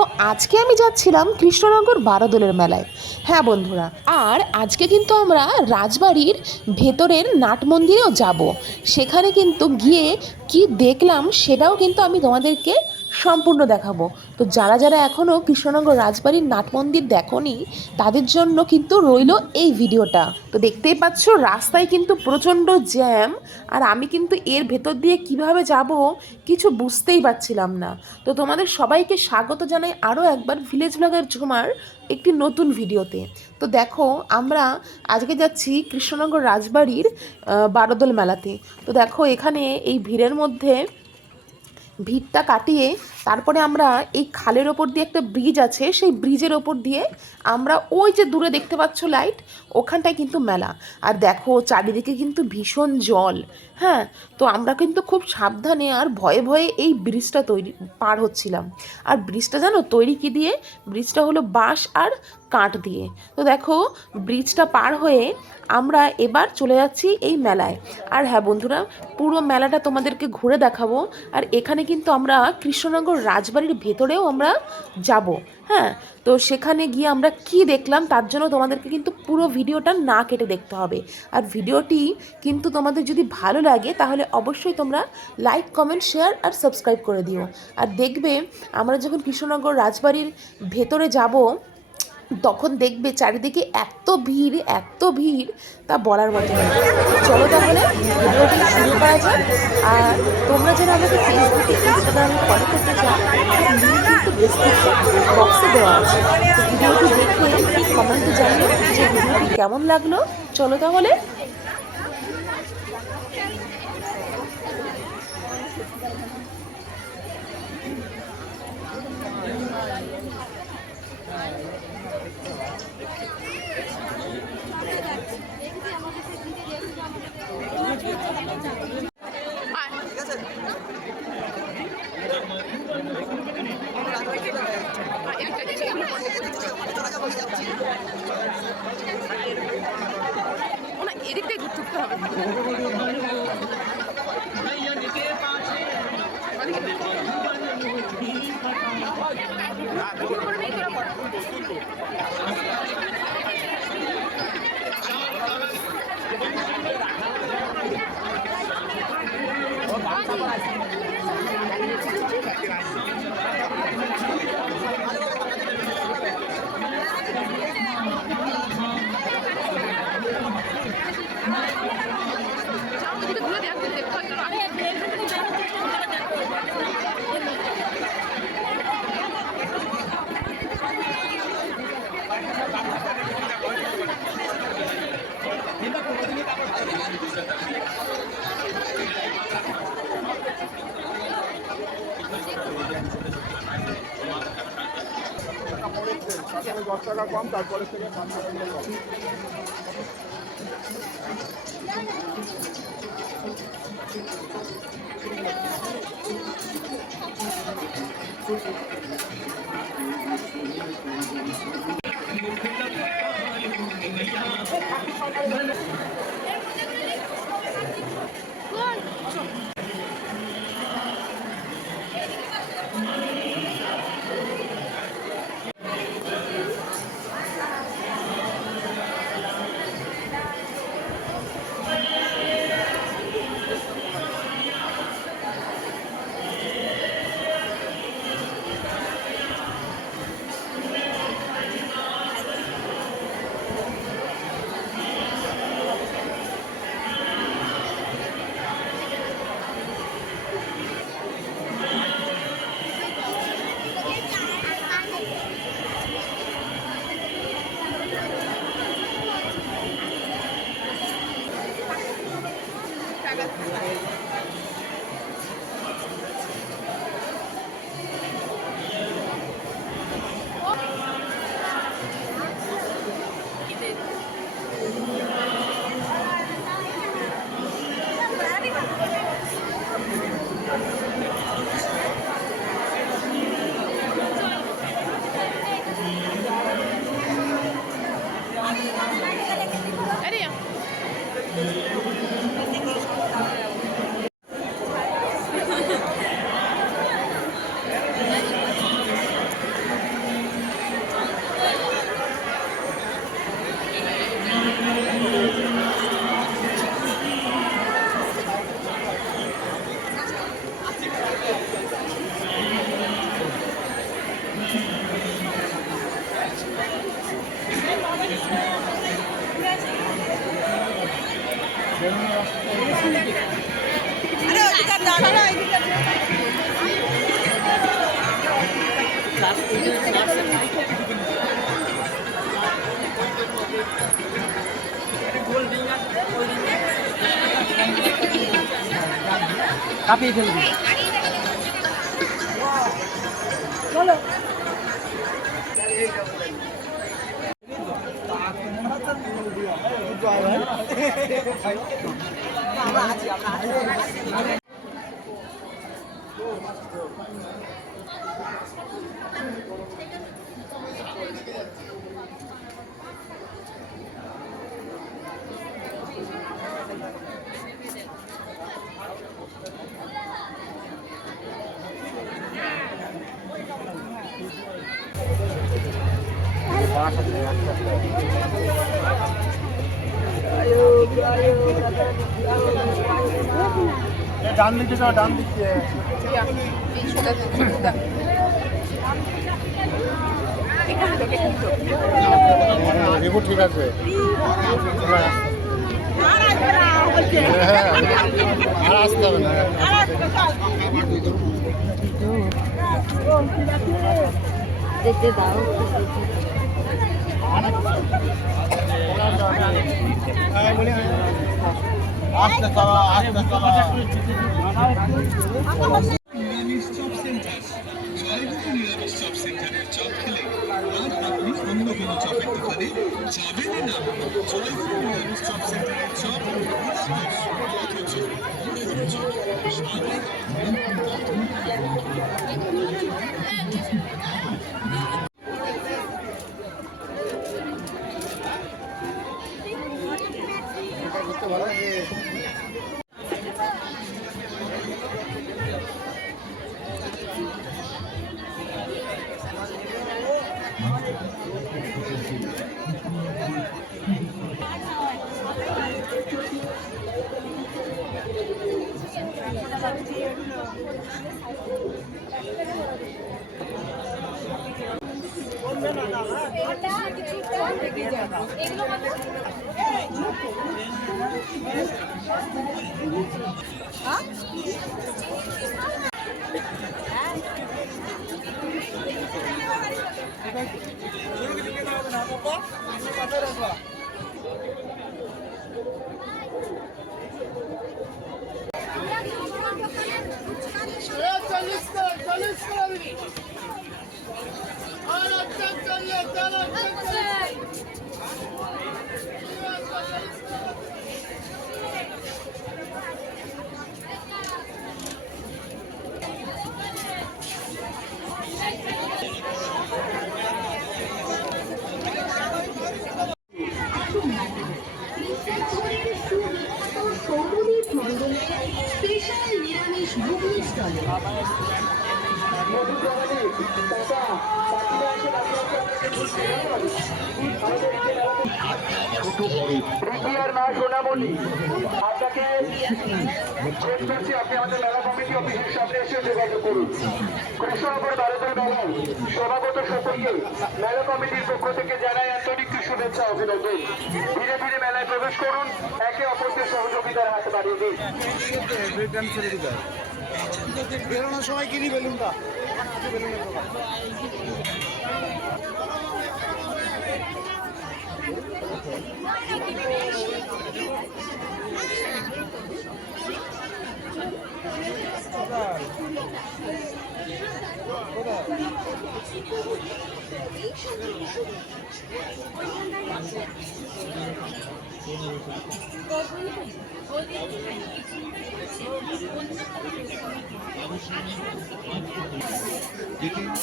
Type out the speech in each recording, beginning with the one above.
তো আজকে আমি যাচ্ছিলাম কৃষ্ণনগর বারোদোলের মেলায়। হ্যাঁ বন্ধুরা, আর আজকে কিন্তু আমরা রাজবাড়ির ভেতরের নাট মন্দিরেও যাব। সেখানে কিন্তু গিয়ে কি দেখলাম সেটাও কিন্তু আমি তোমাদেরকে সম্পূর্ণ দেখাবো। তো যারা যারা এখনও কৃষ্ণনগর রাজবাড়ির নাট মন্দির দেখোনি তাদের জন্য কিন্তু রইলো এই ভিডিওটা। তো দেখতেই পাচ্ছ রাস্তায় কিন্তু প্রচণ্ড জ্যাম, আর আমি কিন্তু এর ভেতর দিয়ে কিভাবে যাব কিছু বুঝতেই পারছিলাম না। তো তোমাদের সবাইকে স্বাগত জানাই আরও একবার ভিলেজ ব্লগার ঝুমার একটি নতুন ভিডিওতে। তো দেখো আমরা আজকে যাচ্ছি কৃষ্ণনগর রাজবাড়ির বারোদোল মেলাতে। তো দেখো এখানে এই ভিড়ের মধ্যে ভিড়টা কাটিয়ে তারপরে আমরা এই খালের ওপর দিয়ে একটা ব্রিজ আছে, সেই ব্রিজের ওপর দিয়ে আমরা ওই যে দূরে দেখতে পাচ্ছ লাইট, ওখানটায় কিন্তু মেলা। আর দেখো চারিদিকে কিন্তু ভীষণ জল। হ্যাঁ, তো আমরা কিন্তু খুব সাবধানে আর ভয়ে ভয়ে এই ব্রিজটা পার হচ্ছিলাম। আর ব্রিজটা জানো তৈরি কি দিয়ে? ব্রিজটা হলো বাঁশ আর কাঠ দিয়ে। তো দেখো ব্রিজটা পার হয়ে আমরা এবার চলে যাচ্ছি এই মেলায়। আর হ্যাঁ বন্ধুরা, পুরো মেলাটা তোমাদেরকে ঘুরে দেখাবো। আর এখানে কিন্তু আমরা কৃষ্ণনগর রাজবাড়ির ভেতরেও আমরা যাব। হ্যাঁ, তো সেখানে গিয়ে আমরা কি দেখলাম তার জন্য তোমাদেরকে কিন্তু পুরো ভিডিওটা না কেটে দেখতে হবে। আর ভিডিওটি কিন্তু তোমাদের যদি ভালো লাগে তাহলে অবশ্যই তোমরা লাইক, কমেন্ট, শেয়ার আর সাবস্ক্রাইব করে দিও। আর দেখবে আমরা যখন কৃষ্ণনগর রাজবাড়ির ভেতরে যাব তখন দেখবে চারিদিকে এত ভিড় তা বলার মতো নয়। চলো তাহলে ভিডিওটি শুরু করা যাক। আর তোমরা যারা আমাকে ফেসবুকে, ইনস্টাগ্রামে ফলো করতে চাও তার লিঙ্ক কিন্তু ডিসক্রিপশন বক্সে দেওয়া আছে। তো ভিডিওটি দেখে কমেন্টে জানিও যে ভিডিওটি কেমন লাগলো। চলো তাহলে। এদিকটাই ঘুরতে হবে। তারপরে 10 টাকা কম, তারপরে থেকে 5 টাকা কম। কাঁপিয়ে ফেলবি। ডান দিকে যাও, ডান দিকে। রিপোর্ট ঠিক আছে। আর আসতে হবে না। দেখতে দাও। আস্তে চালা, আস্তে চালা। স্পেশাল নিরামিষ ঘুগনি স্টলে আপনাকে আপনি আমাদের মেলা কমিটি অফিসের সামনে এসে যোগাযোগ করুন। কৃষ্ণনগর বারোদের মেলায় সভাগত সকলকে মেলা কমিটির পক্ষ থেকে জানাই আন্তরিক শুভেচ্ছা অভিনন্দন। ধীরে ধীরে মেলায় প্রবেশ করুন, একে অপরকে সহযোগিতার হাত বাড়িয়ে দিন। বেরোনোর সময় কিনি বেলুনটা। এই খানা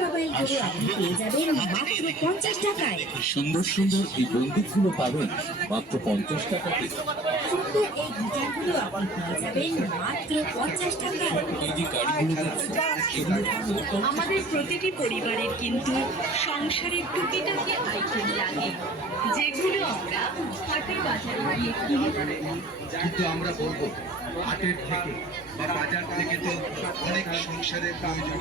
মোবাইল গুলো আপনি পেয়ে যাবেন মাত্র 50 টাকায়। সুন্দর সুন্দর এই বন্দুকগুলো পাবেন মাত্র 50 টাকাতে। সুন্দর এই গিটারগুলো আপনি পেয়ে যাবেন মাত্র 50 টাকায়। এই যে গাড়িগুলো দেখছেন, এগুলো আমাদের প্রতিটি পরিবারের কিন্তু সংসারের টুকিটাকি আইটেম লাগে, যেগুলো আমরা হাটের বাজারে গিয়ে কিনে থাকি। কিন্তু আমরা বলবো হাটের থেকে বা বাজার থেকে তো অনেক সংসারের প্রয়োজন।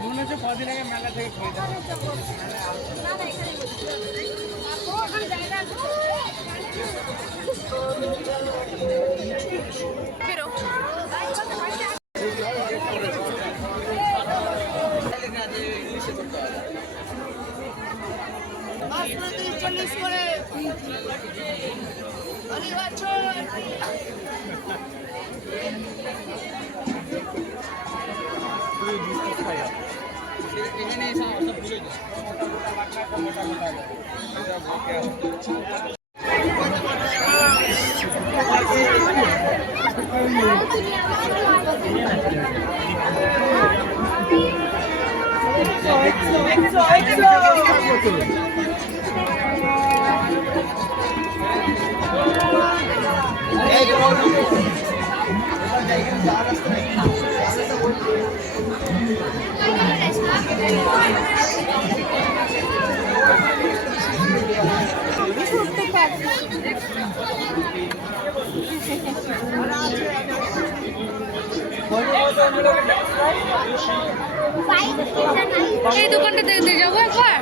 মনে হচ্ছে কদিন আগে মেলা থেকে খেয়ে যাবো। এই দোকানটা দেখতে যাবো একবার।